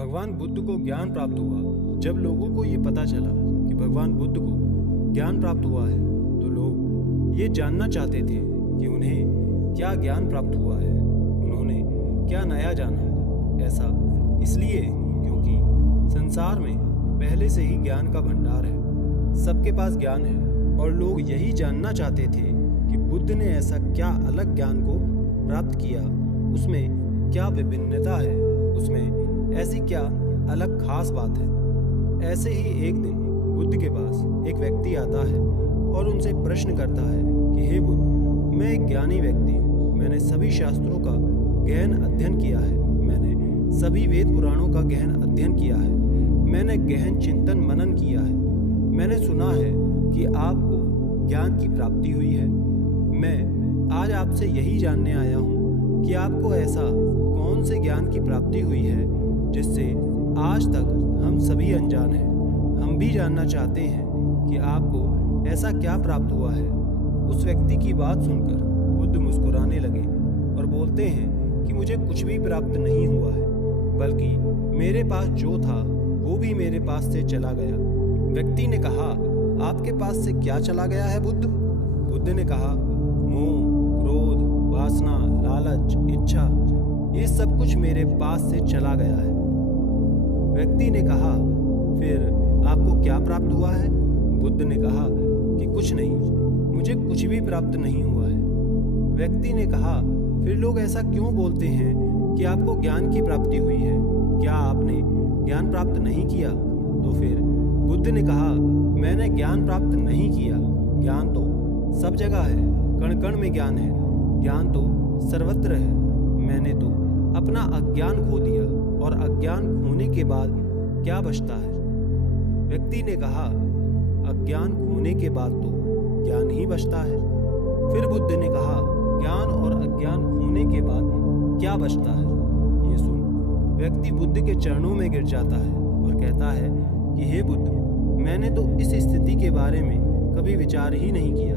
भगवान बुद्ध को ज्ञान प्राप्त हुआ। जब लोगों को ये पता चला कि भगवान बुद्ध को ज्ञान प्राप्त हुआ है तो लोग ये जानना चाहते थे कि उन्हें क्या ज्ञान प्राप्त हुआ है, उन्होंने क्या नया जाना। ऐसा इसलिए क्योंकि संसार में पहले से ही ज्ञान का भंडार है, सबके पास ज्ञान है और लोग यही जानना चाहते थे कि बुद्ध ने ऐसा क्या अलग ज्ञान को प्राप्त किया, उसमें क्या विभिन्नता है, उसमें ऐसी क्या अलग खास बात है। ऐसे ही एक दिन बुद्ध के पास एक व्यक्ति आता है और उनसे प्रश्न करता है कि हे बुद्ध, मैं एक ज्ञानी व्यक्ति हूँ, मैंने सभी शास्त्रों का गहन अध्ययन किया है, मैंने सभी वेद पुराणों का गहन अध्ययन किया है, मैंने गहन चिंतन मनन किया है, मैंने सुना है कि आपको ज्ञान की प्राप्ति हुई है। मैं आज आपसे यही जानने आया हूँ कि आपको ऐसा कौन से ज्ञान की प्राप्ति हुई है जिससे आज तक हम सभी अनजान हैं। हम भी जानना चाहते हैं कि आपको ऐसा क्या प्राप्त हुआ है। उस व्यक्ति की बात सुनकर बुद्ध मुस्कुराने लगे और बोलते हैं कि मुझे कुछ भी प्राप्त नहीं हुआ है, बल्कि मेरे पास जो था वो भी मेरे पास से चला गया। व्यक्ति ने कहा, आपके पास से क्या चला गया है बुद्ध? बुद्ध ने कहा, मोह, क्रोध, वासना, लालच, इच्छा, ये सब कुछ मेरे पास से चला गया है। व्यक्ति ने कहा, फिर आपको क्या प्राप्त हुआ है? बुद्ध ने कहा कि कुछ नहीं, मुझे कुछ भी प्राप्त नहीं हुआ है। व्यक्ति ने कहा, फिर लोग ऐसा क्यों बोलते हैं कि आपको ज्ञान की प्राप्ति हुई है? क्या आपने ज्ञान प्राप्त नहीं किया? तो फिर बुद्ध ने कहा, मैंने ज्ञान प्राप्त नहीं किया। ज्ञान तो सब जगह है, कण कण में ज्ञान है, ज्ञान तो सर्वत्र है। मैंने तो अपना अज्ञान खो दिया और अज्ञान खोने के बाद क्या बचता है? व्यक्ति ने कहा, अज्ञान खोने के बाद तो ज्ञान ही बचता है। फिर बुद्ध ने कहा, ज्ञान और अज्ञान खोने के बाद क्या बचता है? ये सुन व्यक्ति बुद्ध के चरणों में गिर जाता है और कहता है कि हे बुद्ध, मैंने तो इस स्थिति के बारे में कभी विचार ही नहीं किया।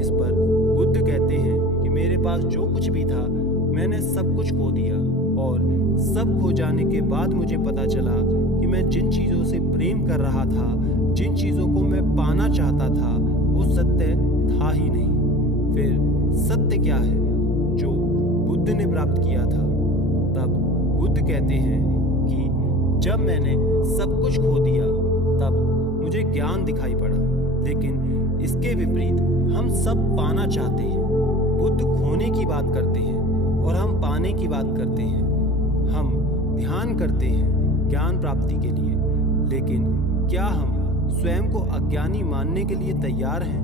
इस पर बुद्ध कहते हैं कि मेरे पास जो कुछ भी था मैंने सब कुछ खो दिया और सब खो जाने के बाद मुझे पता चला कि मैं जिन चीज़ों से प्रेम कर रहा था, जिन चीज़ों को मैं पाना चाहता था, वो सत्य था ही नहीं। फिर सत्य क्या है जो बुद्ध ने प्राप्त किया था? तब बुद्ध कहते हैं कि जब मैंने सब कुछ खो दिया तब मुझे ज्ञान दिखाई पड़ा, लेकिन इसके विपरीत हम सब पाना चाहते हैं। बुद्ध खोने की बात करते हैं और हम पाने की बात करते हैं। हम ध्यान करते हैं ज्ञान प्राप्ति के लिए, लेकिन क्या हम स्वयं को अज्ञानी मानने के लिए तैयार हैं?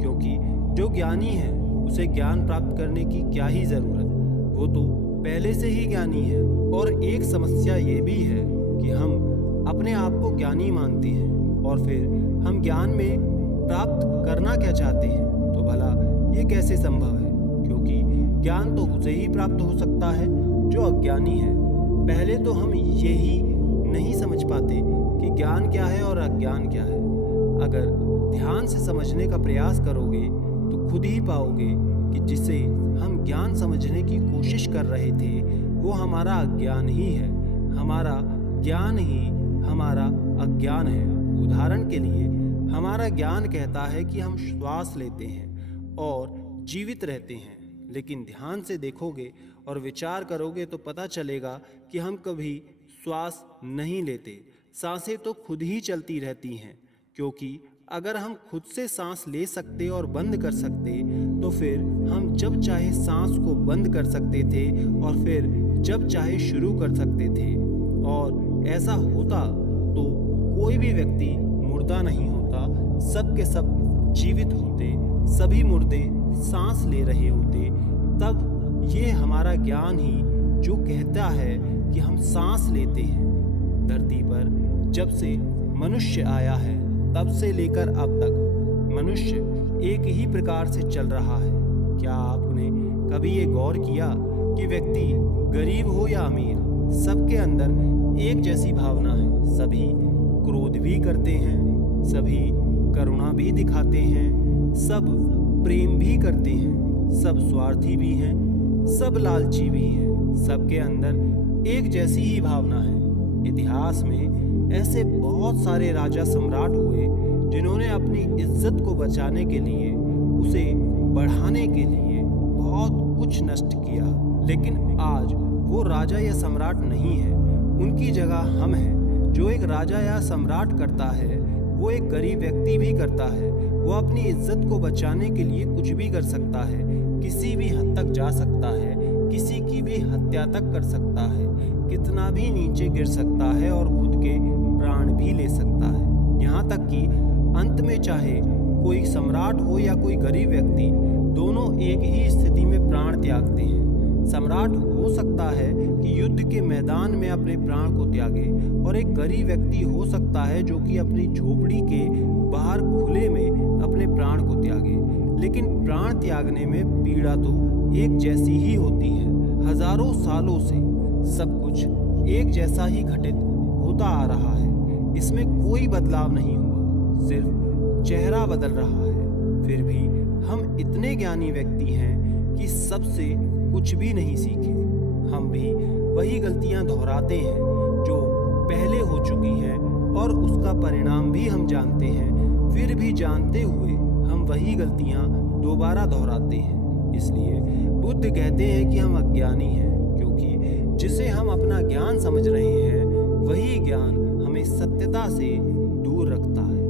क्योंकि जो ज्ञानी है उसे ज्ञान प्राप्त करने की क्या ही जरूरत, वो तो पहले से ही ज्ञानी है। और एक समस्या ये भी है कि हम अपने आप को ज्ञानी मानते हैं और फिर हम ज्ञान में प्राप्त करना क्या चाहते हैं। तो भला ये कैसे संभव है? क्योंकि ज्ञान तो उसे ही प्राप्त हो सकता है जो अज्ञानी है। पहले तो हम यही नहीं समझ पाते कि ज्ञान क्या है और अज्ञान क्या है। अगर ध्यान से समझने का प्रयास करोगे तो खुद ही पाओगे कि जिसे हम ज्ञान समझने की कोशिश कर रहे थे वो हमारा अज्ञान ही है, हमारा ज्ञान ही हमारा अज्ञान है। उदाहरण के लिए, हमारा ज्ञान कहता है कि हम श्वास लेते हैं और जीवित रहते हैं, लेकिन ध्यान से देखोगे और विचार करोगे तो पता चलेगा कि हम कभी श्वास नहीं लेते। सांसें तो खुद ही चलती रहती हैं, क्योंकि अगर हम खुद से सांस ले सकते और बंद कर सकते तो फिर हम जब चाहे सांस को बंद कर सकते थे और फिर जब चाहे शुरू कर सकते थे। और ऐसा होता तो कोई भी व्यक्ति मुर्दा नहीं होता, सब के सब जीवित होते, सभी मुर्दे सांस ले रहे होते। तब ये हमारा ज्ञान ही जो कहता है कि हम सांस लेते हैं। धरती पर जब से मनुष्य आया है तब से लेकर अब तक मनुष्य एक ही प्रकार से चल रहा है। क्या आपने कभी ये गौर किया कि व्यक्ति गरीब हो या अमीर, सबके अंदर एक जैसी भावना है। सभी क्रोध भी करते हैं, सभी करुणा भी दिखाते हैं, सब प्रेम भी करते हैं, सब स्वार्थी भी हैं, सब लालची भी हैं। सबके अंदर एक जैसी ही भावना है, इतिहास में ऐसे बहुत सारे राजा सम्राट हुए जिन्होंने अपनी इज्जत को बचाने के लिए, उसे बढ़ाने के लिए बहुत कुछ नष्ट किया। लेकिन आज वो राजा या सम्राट नहीं है, उनकी जगह हम हैं। जो एक राजा या सम्राट करता है वो एक गरीब व्यक्ति भी करता है। वो अपनी इज्जत को बचाने के लिए कुछ भी कर सकता है, किसी भी हद तक जा सकता है, किसी की भी हत्या तक कर सकता है, कितना भी नीचे गिर सकता है और खुद के प्राण भी ले सकता है। यहाँ तक कि अंत में चाहे कोई सम्राट हो या कोई गरीब व्यक्ति, दोनों एक ही स्थिति में प्राण त्यागते हैं। सम्राट हो सकता है कि युद्ध के मैदान में अपने प्राण को त्यागे, और एक गरीब व्यक्ति हो सकता है जो कि अपनी झोपड़ी के बाहर खुले में अपने प्राण को त्यागे। लेकिन प्राण त्यागने में पीड़ा तो एक जैसी ही होती है। हजारों सालों से सब कुछ एक जैसा ही घटित होता आ रहा है, इसमें कोई बदलाव नहीं हुआ, सिर्फ चेहरा बदल रहा है। फिर भी हम इतने ज्ञानी व्यक्ति हैं कि सबसे कुछ भी नहीं सीखे। हम भी वही गलतियां दोहराते हैं जो पहले हो चुकी हैं, और उसका परिणाम भी हम जानते हैं। फिर भी जानते हुए हम वही गलतियां दोबारा दोहराते हैं। इसलिए बुद्ध कहते हैं कि हम अज्ञानी हैं, क्योंकि जिसे हम अपना ज्ञान समझ रहे हैं वही ज्ञान हमें सत्यता से दूर रखता है।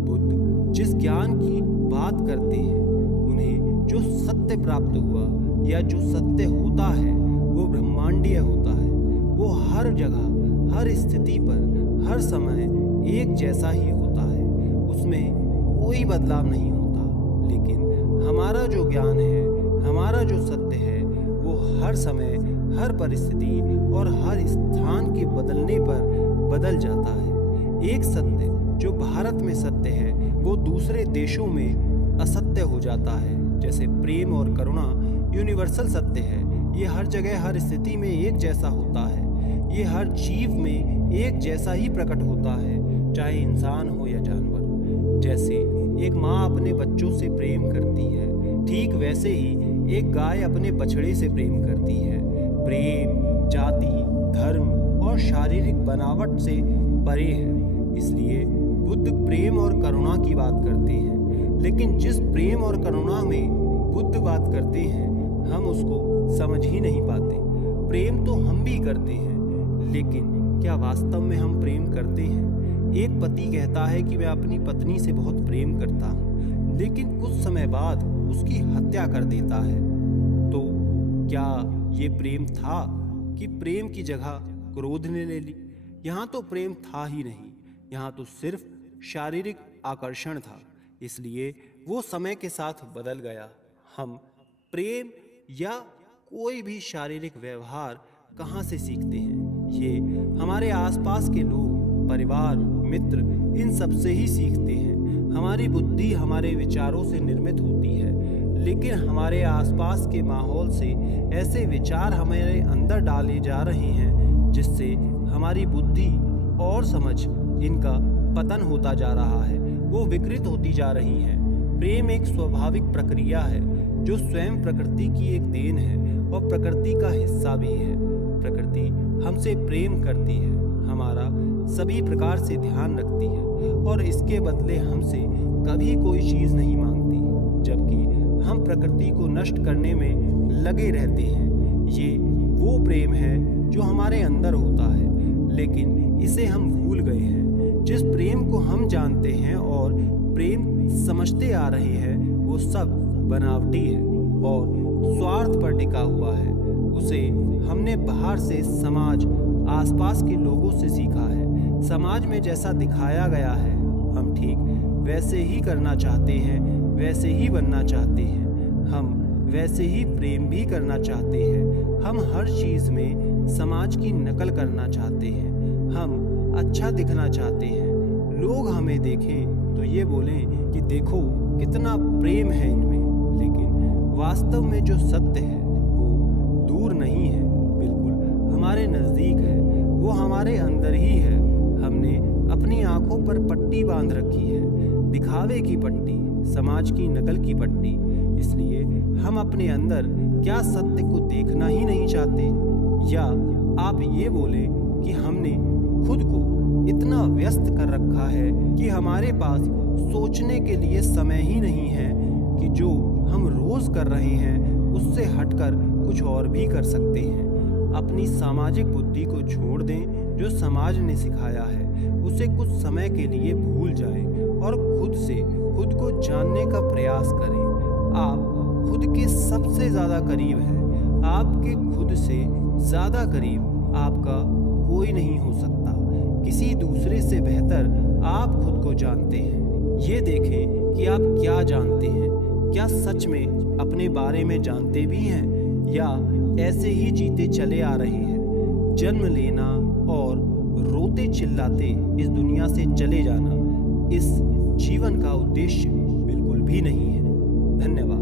बुद्ध जिस ज्ञान की बात करते हैं, उन्हें जो सत्य प्राप्त हुआ या जो सत्य होता है वो ब्रह्मांडीय होता है। वो हर जगह, हर स्थिति पर, हर समय एक जैसा ही होता है, उसमें कोई बदलाव नहीं होता। लेकिन हमारा जो ज्ञान है, हमारा जो सत्य है, वो हर समय, हर परिस्थिति और हर स्थान के बदलने पर बदल जाता है। एक सत्य जो भारत में सत्य है वो दूसरे देशों में असत्य हो जाता है। जैसे प्रेम और करुणा यूनिवर्सल सत्य है, ये हर जगह, हर स्थिति में एक जैसा होता है। ये हर जीव में एक जैसा ही प्रकट होता है, चाहे इंसान हो या जानवर। जैसे एक माँ अपने बच्चों से प्रेम करती है, ठीक वैसे ही एक गाय अपने बछड़े से प्रेम करती है। प्रेम जाति, धर्म और शारीरिक बनावट से परे है। इसलिए बुद्ध प्रेम और करुणा की बात करते हैं। लेकिन जिस प्रेम और करुणा में बुद्ध बात करते हैं, हम उसको समझ ही नहीं पाते। प्रेम तो हम भी करते हैं, लेकिन क्या वास्तव में हम प्रेम करते हैं? एक पति कहता है कि मैं अपनी पत्नी से बहुत प्रेम करता हूँ, लेकिन कुछ समय बाद उसकी हत्या कर देता है। तो क्या ये प्रेम था कि प्रेम की जगह क्रोध ने ले ली? यहाँ तो प्रेम था ही नहीं, यहाँ तो सिर्फ शारीरिक आकर्षण था। इसलिए वो समय के साथ बदल गया। हम प्रेम या कोई भी शारीरिक व्यवहार कहाँ से सीखते हैं? ये हमारे आसपास के लोग, परिवार, मित्र, इन सब से ही सीखते हैं। हमारी बुद्धि हमारे विचारों से निर्मित होती है, लेकिन हमारे आसपास के माहौल से ऐसे विचार हमारे अंदर डाले जा रहे हैं जिससे हमारी बुद्धि और समझ, इनका पतन होता जा रहा है, वो विकृत होती जा रही हैं। प्रेम एक स्वाभाविक प्रक्रिया है जो स्वयं प्रकृति की एक देन है और प्रकृति का हिस्सा भी है। प्रकृति हमसे प्रेम करती है, हमारा सभी प्रकार से ध्यान रखती है और इसके बदले हमसे कभी कोई चीज़ नहीं मांगती, जबकि हम प्रकृति को नष्ट करने में लगे रहते हैं। ये वो प्रेम है जो हमारे अंदर होता है, लेकिन इसे हम भूल गए हैं। जिस प्रेम को हम जानते हैं और प्रेम समझते आ रहे हैं, वो सब बनावटी है और स्वार्थ पर टिका हुआ है। उसे हमने बाहर से, समाज, आसपास के लोगों से सीखा है। समाज में जैसा दिखाया गया है, हम ठीक वैसे ही करना चाहते हैं, वैसे ही बनना चाहते हैं। हम वैसे ही प्रेम भी करना चाहते हैं। हम हर चीज़ में समाज की नकल करना चाहते हैं। हम अच्छा दिखना चाहते हैं। लोग हमें देखें तो ये बोलें कि देखो कितना प्रेम है इनमें, लेकिन वास्तव में जो सत्य है वो दूर नहीं है, बिल्कुल हमारे नज़दीक है, वो हमारे अंदर ही है। हमने अपनी आंखों पर पट्टी बांध रखी है, दिखावे की पट्टी, समाज की नकल की पट्टी। इसलिए हम अपने अंदर क्या सत्य को देखना ही नहीं चाहते। या आप ये बोलें कि हमने व्यस्त कर रखा है कि हमारे पास सोचने के लिए समय ही नहीं है कि जो हम रोज कर रहे हैं उससे हटकर कुछ और भी कर सकते हैं। अपनी सामाजिक बुद्धि को छोड़ दें, जो समाज ने सिखाया है उसे कुछ समय के लिए भूल जाएं और खुद को जानने का प्रयास करें। आप खुद के सबसे ज्यादा करीब हैं। आपके खुद से ज्यादा करीब आपका कोई नहीं हो सकता। किसी दूसरे से बेहतर आप खुद को जानते हैं। ये देखें कि आप क्या जानते हैं। क्या सच में अपने बारे में जानते भी हैं या ऐसे ही जीते चले आ रहे हैं? जन्म लेना और रोते चिल्लाते इस दुनिया से चले जाना इस जीवन का उद्देश्य बिल्कुल भी नहीं है। धन्यवाद।